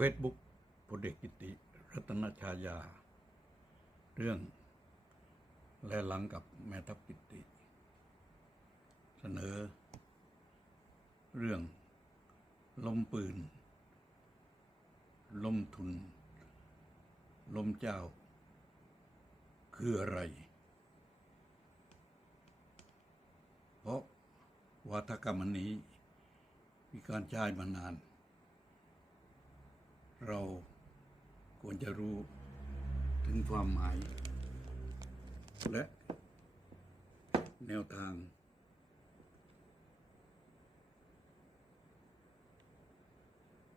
เฟซบุ๊กพลเอกกิติรัตนชายา เรื่อง และหลังกับแม่ทัพกิติ เสนอ เรื่องลมปืน ลมทุน ลมเจ้า คืออะไร เพราะวาทกรรมอันนี้ มีการใช้มานาน เราควรจะรู้ถึงความหมาย และแนวทาง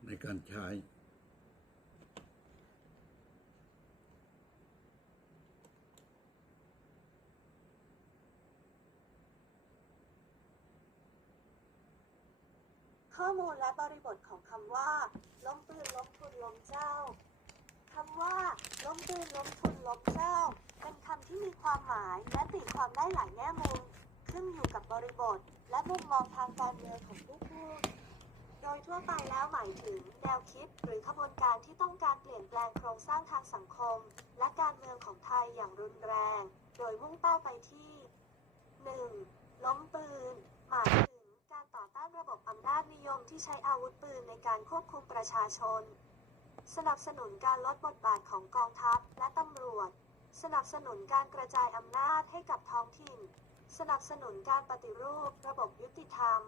ในการใช้ ข้อมูลและบริบทของคำว่า ล้มปืนล้มทุนล้มเจ้าคำว่า ล้มปืนล้มทุนล้มเจ้า เป็นคำที่มีความหมายและตีความได้หลายแง่มุมขึ้นอยู่กับบริบท และมุมมองทางการเมืองของผู้พูดโดยทั่วไปแล้วหมายถึงแนวคิดหรือขบวนการที่ต้องการเปลี่ยนแปลงโครงสร้างทางสังคม และการเมืองของไทยอย่างรุนแรง โดยมุ่งเป้าไปที่ 1. ล้มปืน หมาย นิยมที่ใช้อาวุธปืนในการควบคุมประชาชน สนับสนุนการลดบทบาทของกองทัพและตำรวจ สนับสนุนการกระจายอำนาจให้กับท้องถิ่น สนับสนุนการปฏิรูประบบยุติธรรม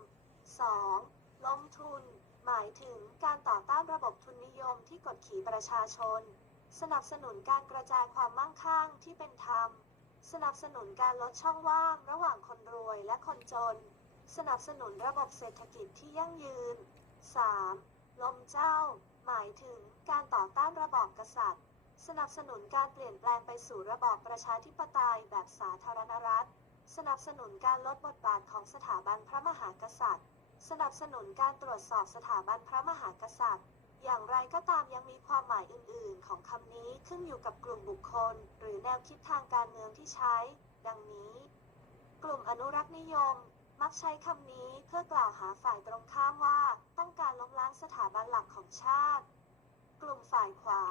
2. ล้มทุน หมายถึงการต่อต้านระบบทุนนิยมที่กดขี่ประชาชน สนับสนุนการกระจายความมั่งคั่งที่เป็นธรรม สนับสนุนการลดช่องว่างระหว่างคนรวยและคนจน สนับสนุนระบบเศรษฐกิจที่ยั่งยืน 3. ลมเจ้า หมายถึงการต่อต้านระบอบกษัตริย์ สนับสนุนการเปลี่ยนแปลงไปสู่ระบอบประชาธิปไตยแบบสาธารณรัฐ สนับสนุนการลดบทบาทของสถาบันพระมหากษัตริย์ สนับสนุนการตรวจสอบสถาบันพระมหากษัตริย์ อย่างไรก็ตามยังมีความหมายอื่น ๆ ของคำนี้ขึ้นอยู่กับกลุ่มบุคคล หรือแนวคิดทางการเมืองที่ใช้ ดังนี้ กลุ่มอนุรักษ์นิยม มักใช้คำนี้เพื่อกล่าวหาฝ่ายตรงข้ามว่า ต้องการล้มล้างสถาบันหลักของชาติ กลุ่มฝ่ายขวา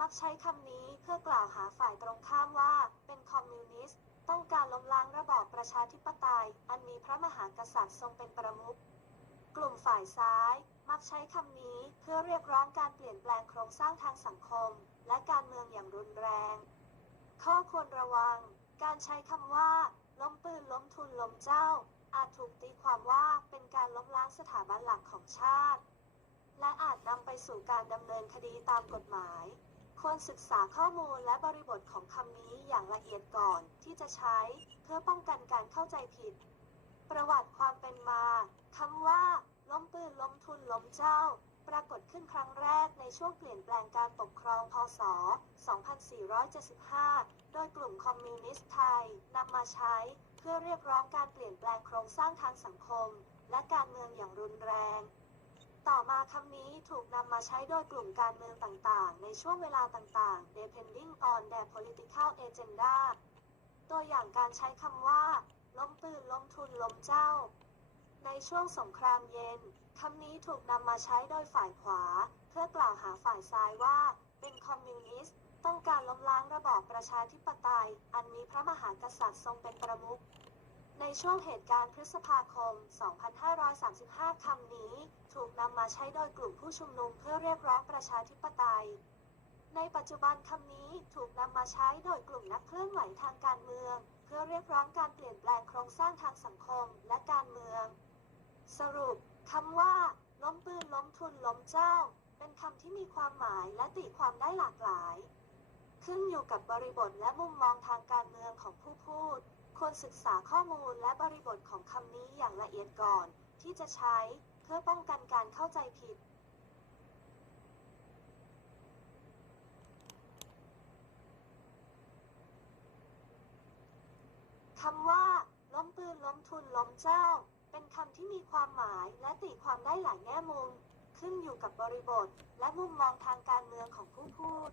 มักใช้คำนี้เพื่อกล่าวหาฝ่ายตรงข้ามว่า เป็นคอมมิวนิสต์ ต้องการล้มล้างระบอบประชาธิปไตย อันมีพระมหากษัตริย์ทรงเป็นประมุขกลุ่มฝ่ายซ้าย มักใช้คำนี้เพื่อเรียกร้องการเปลี่ยนแปลงโครงสร้างทางสังคม และการเมืองอย่างรุนแรง ข้อควรระวัง การใช้คำว่า ล้มปืนล้มทุนล้มเจ้า อาจถูกตีความว่าเป็นการล้มล้างสถาบันหลักของชาติ และอาจนำไปสู่การดำเนินคดีตามกฎหมาย ควรศึกษาข้อมูลและบริบทของคำนี้อย่างละเอียดก่อนที่จะใช้เพื่อป้องกันการเข้าใจผิด ประวัติความเป็นมาคำว่าล้มปืนล้มทุนล้มเจ้า ปรากฏขึ้นครั้งแรกในช่วงเปลี่ยนแปลงการปกครอง พศ 2475 โดยกลุ่มคอมมิวนิสต์ไทยนำมาใช้เพื่อเรียกร้องการเปลี่ยนแปลงโครงสร้างทางสังคม และการเมืองอย่างรุนแรง ต่อมาคำนี้ถูกนำมาใช้โดยกลุ่มการเมืองต่างๆ ในช่วงเวลาต่างๆ depending on their political agenda ตัวอย่างการใช้คำว่า ล้มปืนล้มทุนล้มเจ้า ในช่วงสงครามเย็น คำนี้ถูกนำมาใช้โดยฝ่ายขวา เพื่อกล่าวหาฝ่ายซ้ายว่าเป็นคอมมิวนิสต์ ต้องการล้มล้างระบอบประชาธิปไตย อันมีพระมหากษัตริย์ทรงเป็นประมุขในช่วงเหตุการณ์พฤษภาคม 2535 คำนี้ ถูกนำมาใช้โดยกลุ่มผู้ชุมนุมเพื่อเรียกร้องประชาธิปไตย ในปัจจุบันคำนี้ถูกนำมาใช้โดยกลุ่มนักเคลื่อนไหวทางการเมือง เพื่อเรียกร้องการเปลี่ยนแปลงโครงสร้างทางสังคมและการเมือง สรุปคำว่า ล้มปืนล้มทุนล้มเจ้า เป็นคำที่มีความหมายและตีความได้หลากหลาย ขึ้นอยู่กับบริบทและมุมมองทางการเมืองของผู้พูด ควรศึกษาข้อมูลและบริบทของคำนี้อย่างละเอียดก่อน ที่จะใช้เพื่อป้องกันการเข้าใจผิด คำว่า ล้มปืนล้มทุนล้มเจ้า เป็นคำที่มีความหมายและตีความได้หลายแง่มุม ขึ้นอยู่กับบริบท และมุมมองทางการเมืองของผู้พูด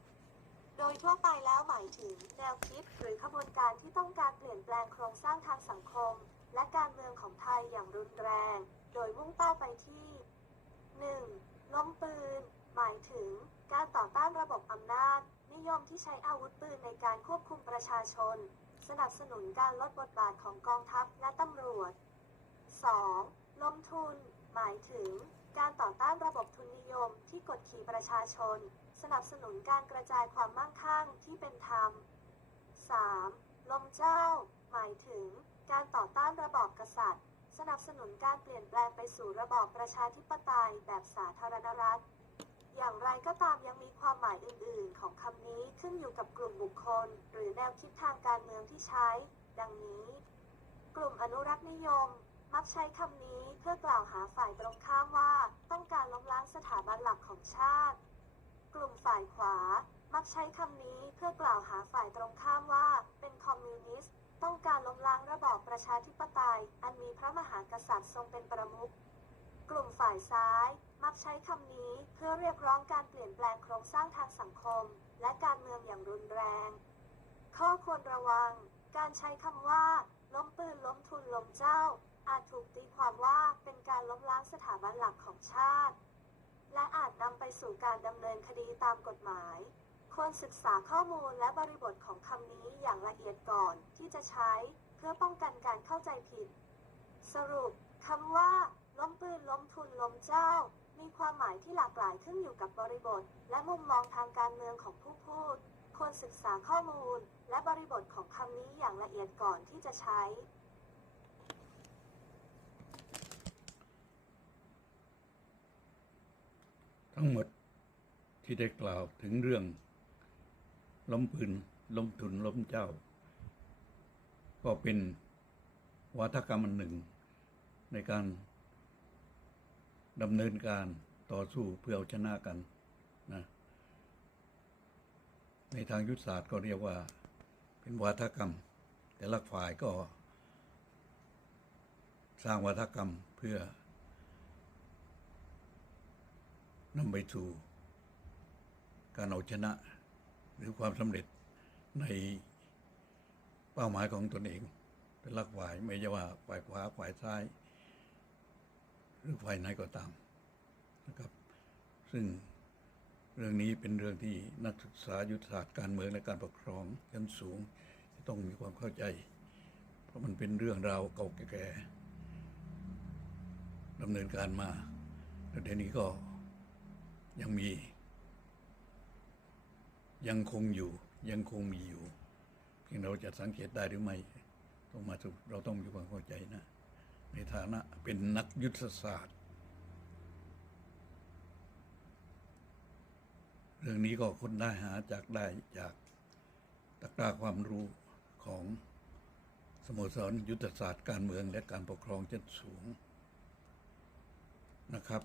โดยทั่วไปแล้วหมายถึงแนวคิดหรือขบวนการที่ต้องการเปลี่ยนแปลงโครงสร้างทางสังคม และการเมืองของไทยอย่างรุนแรง โดยมุ่งเป้าไปที่ 1. ล้มปืน หมายถึง การต่อต้านระบบอำนาจ นิยมที่ใช้อาวุธปืนในการควบคุมประชาชน สนับสนุนการลดบทบาทของกองทัพและตำรวจ 2. ลมทุน หมายถึง การต่อต้านระบบทุนนิยมที่กดขี่ประชาชน สนับสนุนการกระจายความมั่งคั่งที่เป็นธรรม 3. ลมเจ้า หมายถึง การต่อต้านระบอบกษัตริย์ สนับสนุนการเปลี่ยนแปลงไปสู่ระบอบประชาธิปไตยแบบสาธารณรัฐ อย่างไรก็ตามยังมีความหมายอื่น ๆ ของคำนี้ขึ้นอยู่กับกลุ่มบุคคล หรือแนวคิดทางการเมืองที่ใช้ ดังนี้ กลุ่มอนุรักษ์นิยม มักใช้คำนี้เพื่อกล่าวหาฝ่ายตรงข้ามว่าต้องการล้มล้างสถาบันหลักของชาติ กลุ่มฝ่ายขวา มักใช้คำนี้เพื่อกล่าวหาฝ่ายตรงข้ามว่าเป็นคอมมิวนิสต์ต้องการล้มล้างระบอบประชาธิปไตย อันมีพระมหากษัตริย์ทรงเป็นประมุข กลุ่มฝ่ายซ้าย มักใช้คำนี้เพื่อเรียกร้องการเปลี่ยนแปลงโครงสร้างทางสังคม และการเมืองอย่างรุนแรง ข้อควรระวัง การใช้คำว่า ล้มปืนล้มทุนล้มเจ้า อาจถูกตีความว่าเป็นการล้มล้างสถาบันหลักของชาติ และอาจนำไปสู่การดำเนินคดีตามกฎหมาย ควรศึกษาข้อมูลและบริบทของคำนี้อย่างละเอียดก่อนที่จะใช้เพื่อป้องกันการเข้าใจผิด สรุปคำว่า ล้มปืนล้มทุนล้มเจ้า มีความหมายที่หลากหลายขึ้นอยู่กับบริบท และมุมมองทางการเมืองของผู้พูด ควรศึกษาข้อมูล และบริบทของคำนี้อย่างละเอียดก่อนที่จะใช้ ทั้งหมดที่ได้กล่าวถึงเรื่องล้มปืนล้มทุนล้มเจ้า ก็เป็นวัฒกรรมอันหนึ่ง ในการดำเนินการต่อสู้เพื่อเอาชนะกันนะในทางยุทธศาสตร์ก็เรียกว่าเป็นวัฒกรรม แต่ละฝ่ายก็สร้างวัฒกรรมเพื่อ นำไปสู่การเอาชนะ หรือความสำเร็จในเป้าหมายของตนเองเป็นลักฝ่ายไม่ใช่ว่าฝ่ายขวาฝ่ายซ้าย หรือฝ่ายไหนก็ตามนะครับ ซึ่งเรื่องนี้เป็นเรื่องที่นักศึกษายุทธศาสตร์การเมืองและการปกครองชั้นสูงจะต้องมีความเข้าใจ เพราะมันเป็นเรื่องราวเก่าแก่ดำเนินการมาแล้วเดี๋ยวนี้ก็ ยังมี ยังคงอยู่ ยังคงมีอยู่ เพียงเราจะสังเกตได้หรือไม่ต้องมาสู่เราต้องมีความเข้าใจนะ ในฐานะเป็นนักยุทธศาสตร์ เรื่องนี้ก็ค้นได้หาจากได้จากตะกร้าความรู้ของสโมสรยุทธศาสตร์การเมืองและการปกครองชั้นสูงนะครับ